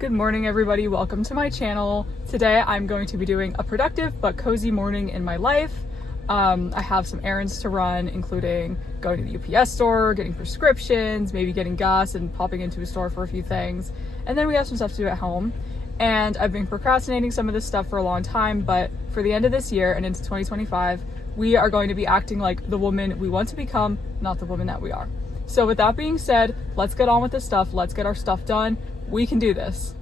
Good morning, everybody. Welcome to my channel. Today I'm going to be doing a productive but cozy morning in my life. I have some errands to run, including going to the UPS store, getting prescriptions, maybe getting gas and popping into a store for a few things. And then we have some stuff to do at home. And I've been procrastinating some of this stuff for a long time, but for the end of this year and into 2025, we are going to be acting like the woman we want to become, not the woman that we are. So with that being said, let's get on with this stuff. Let's get our stuff done. We can do this.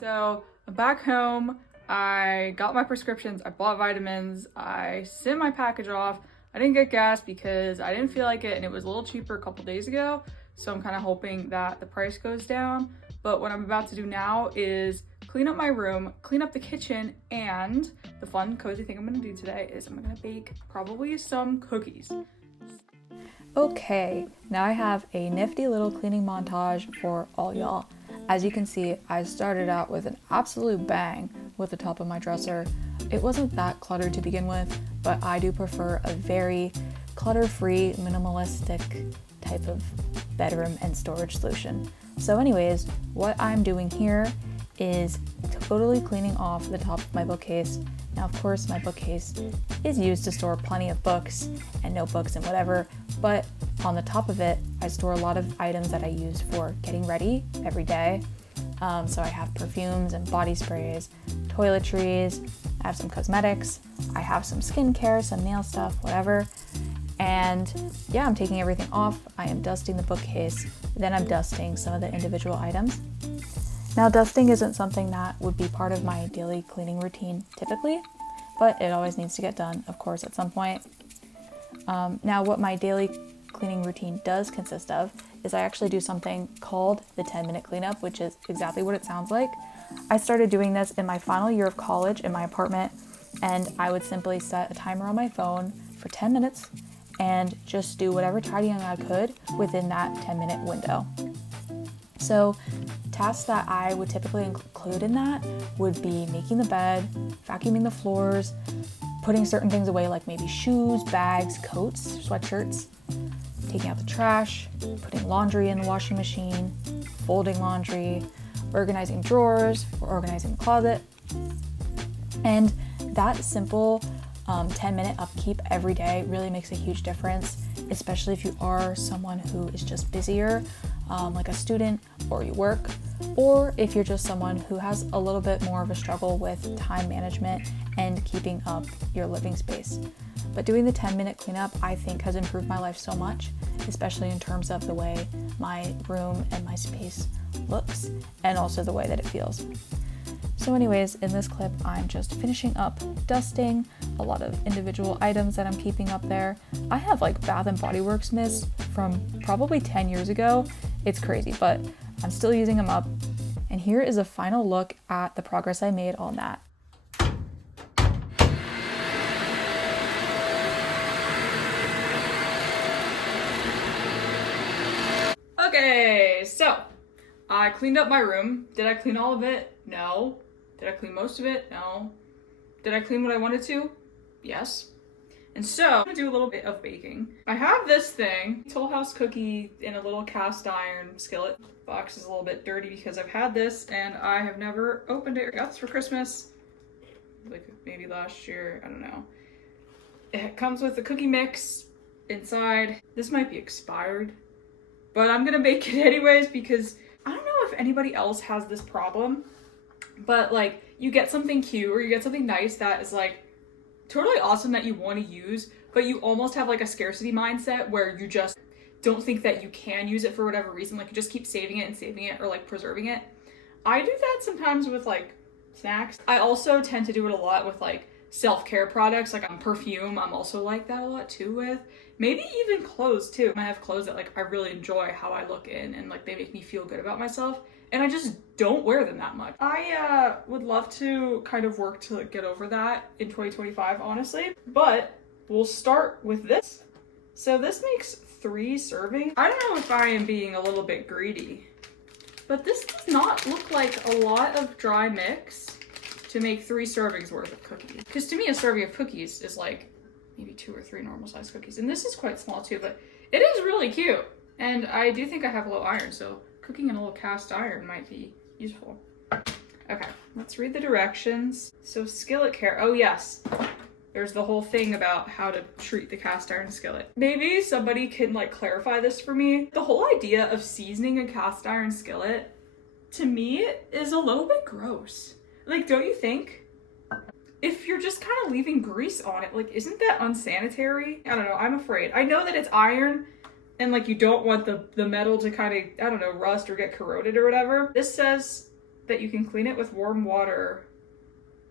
So I'm back home. I got my prescriptions. I bought vitamins. I sent my package off. I didn't get gas because I didn't feel like it, and it was a little cheaper a couple days ago. So I'm kind of hoping that the price goes down. But what I'm about to do now is clean up my room, clean up the kitchen, and the fun, cozy thing I'm gonna do today is I'm gonna bake probably some cookies. Okay, now I have a nifty little cleaning montage for all y'all. As you can see, I started out with an absolute bang with the top of my dresser. It wasn't that cluttered to begin with, but I do prefer a very clutter-free, minimalistic type of bedroom and storage solution. So anyways, what I'm doing here is totally cleaning off the top of my bookcase. Now, of course, my bookcase is used to store plenty of books and notebooks and whatever, but on the top of it, I store a lot of items that I use for getting ready every day. So I have perfumes and body sprays, toiletries, I have some cosmetics, I have some skincare, some nail stuff, whatever. And yeah, I'm taking everything off. I am dusting the bookcase, then I'm dusting some of the individual items. Now, dusting isn't something that would be part of my daily cleaning routine typically, but it always needs to get done, of course, at some point. Now, what my daily cleaning routine does consist of is I actually do something called the 10-minute cleanup, which is exactly what it sounds like. I started doing this in my final year of college in my apartment, and I would simply set a timer on my phone for 10 minutes and just do whatever tidying I could within that 10-minute window. So tasks that I would typically include in that would be making the bed, vacuuming the floors, putting certain things away like maybe shoes, bags, coats, sweatshirts, taking out the trash, putting laundry in the washing machine, folding laundry, organizing drawers, or organizing the closet. And that simple 10-minute upkeep every day really makes a huge difference, especially if you are someone who is just busier, like a student, or you work, or if you're just someone who has a little bit more of a struggle with time management and keeping up your living space. But doing the 10-minute cleanup, I think, has improved my life so much, especially in terms of the way my room and my space looks, and also the way that it feels. So anyways, in this clip, I'm just finishing up dusting a lot of individual items that I'm keeping up there. I have like Bath & Body Works mists from probably 10 years ago. It's crazy, but I'm still using them up. And here is a final look at the progress I made on that. Okay, so I cleaned up my room. Did I clean all of it? No. Did I clean most of it? No. Did I clean what I wanted to? Yes. And so I'm gonna do a little bit of baking. I have this thing, Toll House cookie in a little cast iron skillet. The box is a little bit dirty because I've had this and I have never opened it. I got this for Christmas, like maybe last year, I don't know. It comes with a cookie mix inside. This might be expired, but I'm gonna bake it anyways because I don't know if anybody else has this problem, but like you get something cute or you get something nice that is like totally awesome that you want to use, but you almost have like a scarcity mindset where you just don't think that you can use it for whatever reason. Like you just keep saving it or like preserving it. I do that sometimes with like snacks. I also tend to do it a lot with like self-care products, like perfume. I'm also like that a lot too with. Maybe even clothes too. I have clothes that like I really enjoy how I look in and like they make me feel good about myself, and I just don't wear them that much. I would love to kind of work to get over that in 2025, honestly, but we'll start with this. So this makes 3 servings. I don't know if I am being a little bit greedy, but this does not look like a lot of dry mix to make 3 servings worth of cookies. Because to me, a serving of cookies is like maybe 2 or 3 normal sized cookies. And this is quite small too, but it is really cute. And I do think I have low iron, so cooking in a little cast iron might be useful. Okay, let's read the directions. So skillet care, oh yes. There's the whole thing about how to treat the cast iron skillet. Maybe somebody can like clarify this for me. The whole idea of seasoning a cast iron skillet, to me, is a little bit gross. Like, don't you think? If you're just kind of leaving grease on it, like, isn't that unsanitary? I don't know, I'm afraid. I know that it's iron, and like you don't want the metal to kind of, I don't know, rust or get corroded or whatever. This says that you can clean it with warm water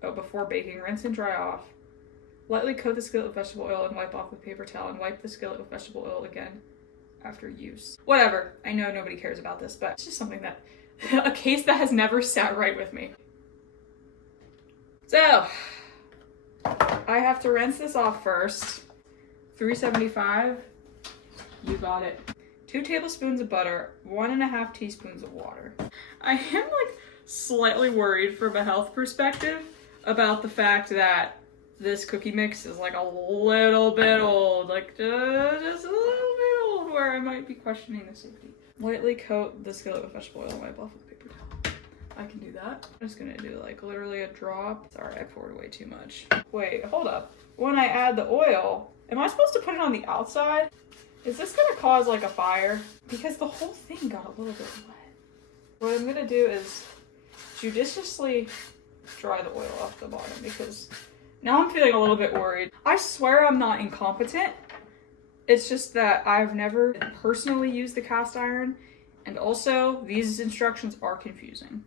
before baking. Rinse and dry off. Lightly coat the skillet with vegetable oil and wipe off with paper towel, and wipe the skillet with vegetable oil again after use. Whatever. I know nobody cares about this, but it's just something that, a case that has never sat right with me. So, I have to rinse this off first. 375. You got it. 2 tablespoons of butter, 1.5 teaspoons of water. I am like slightly worried from a health perspective about the fact that this cookie mix is like a little bit old, like just a little bit old, where I might be questioning the safety. Lightly coat the skillet with vegetable oil and wipe off with paper towel. I can do that. I'm just gonna do like literally a drop. Sorry, I poured way too much. Wait, hold up. When I add the oil, am I supposed to put it on the outside? Is this gonna cause like a fire? Because the whole thing got a little bit wet. What I'm gonna do is judiciously dry the oil off the bottom, because now I'm feeling a little bit worried. I swear I'm not incompetent. It's just that I've never personally used the cast iron, and also these instructions are confusing.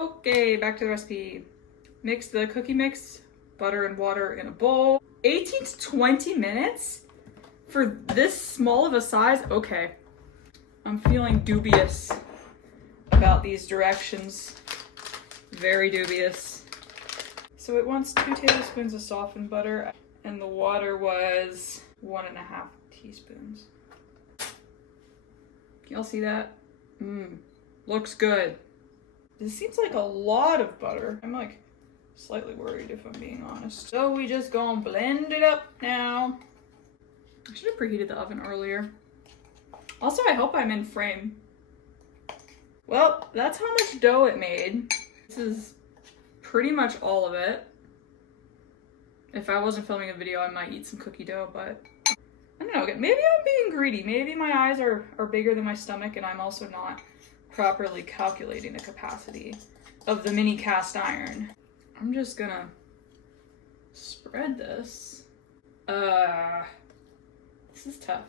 Okay, back to the recipe. Mix the cookie mix, butter and water in a bowl. 18 to 20 minutes? For this small of a size? Okay. I'm feeling dubious about these directions. Very dubious. So it wants 2 tablespoons of softened butter, and the water was 1.5 teaspoons. Can y'all see that? Looks good. This seems like a lot of butter. I'm like slightly worried, if I'm being honest. So we just gonna blend it up now. I should have preheated the oven earlier. Also, I hope I'm in frame. Well, that's how much dough it made. This is pretty much all of it. If I wasn't filming a video, I might eat some cookie dough, but I don't know. Maybe I'm being greedy. Maybe my eyes are bigger than my stomach, and I'm also not properly calculating the capacity of the mini cast iron. I'm just gonna spread this. This is tough.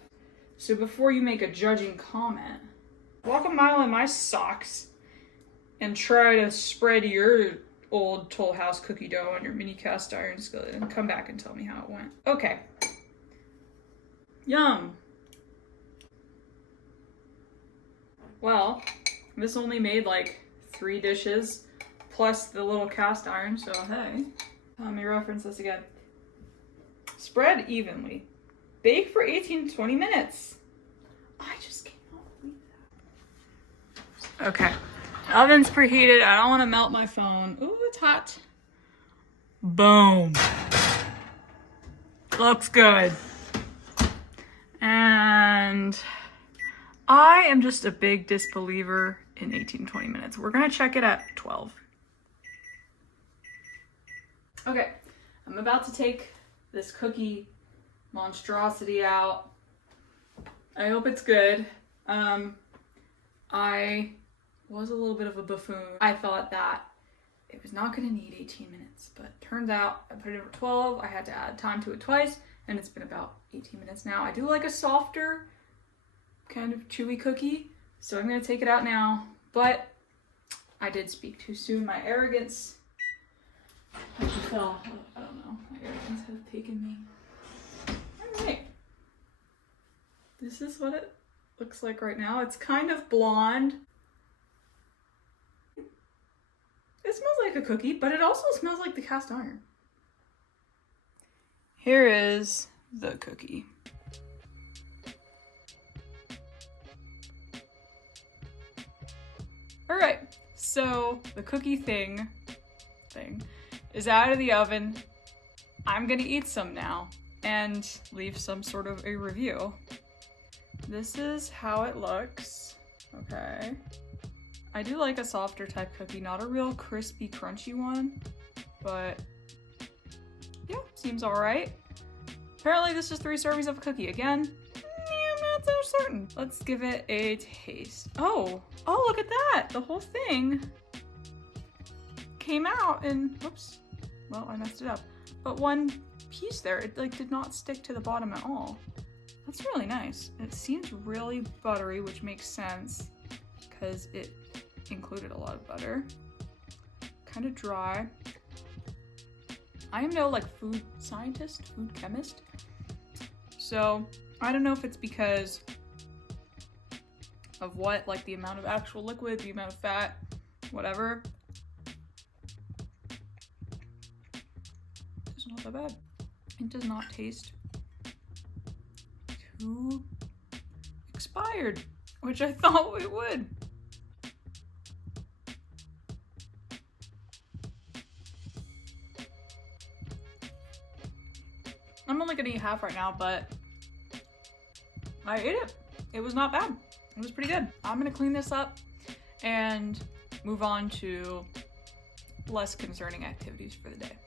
So before you make a judging comment, walk a mile in my socks and try to spread your old Toll House cookie dough on your mini cast iron skillet and come back and tell me how it went. Okay. Yum. Well, this only made like 3 dishes plus the little cast iron, so hey. Let me reference this again. Spread evenly. Bake for 18 to 20 minutes. I just cannot believe that. Okay. Oven's preheated. I don't want to melt my phone. Ooh, it's hot. Boom. Looks good. And I am just a big disbeliever in 18 to 20 minutes. We're going to check it at 12. Okay. I'm about to take this cookie monstrosity out. I hope it's good. I was a little bit of a buffoon. I thought that it was not going to need 18 minutes, but turns out I put it over 12. I had to add time to it twice, and it's been about 18 minutes now. I do like a softer, kind of chewy cookie, so I'm going to take it out now, but I did speak too soon. My arrogance, I can tell, I don't know, my arrogance has taken me. Alright. This is what it looks like right now. It's kind of blonde. It smells like a cookie, but it also smells like the cast iron. Here is the cookie. Alright, so the cookie thing is out of the oven. I'm gonna eat some now and leave some sort of a review. this is how it looks. Okay. I do like a softer type cookie, not a real crispy, crunchy one, but yeah, seems all right. Apparently this is 3 servings of a cookie. Again, I'm not so certain. Let's give it a taste. Oh, look at that. The whole thing came out and, oops, well, I messed it up. But one piece there, it like did not stick to the bottom at all. That's really nice. It seems really buttery, which makes sense because it included a lot of butter. Kind of dry. I am no like food scientist, food chemist. So I don't know if it's because of what, like the amount of actual liquid, the amount of fat, whatever. It's not that bad. It does not taste too expired, which I thought it would. I'm only gonna eat half right now, but I ate it. It was not bad. It was pretty good. I'm gonna clean this up and move on to less concerning activities for the day.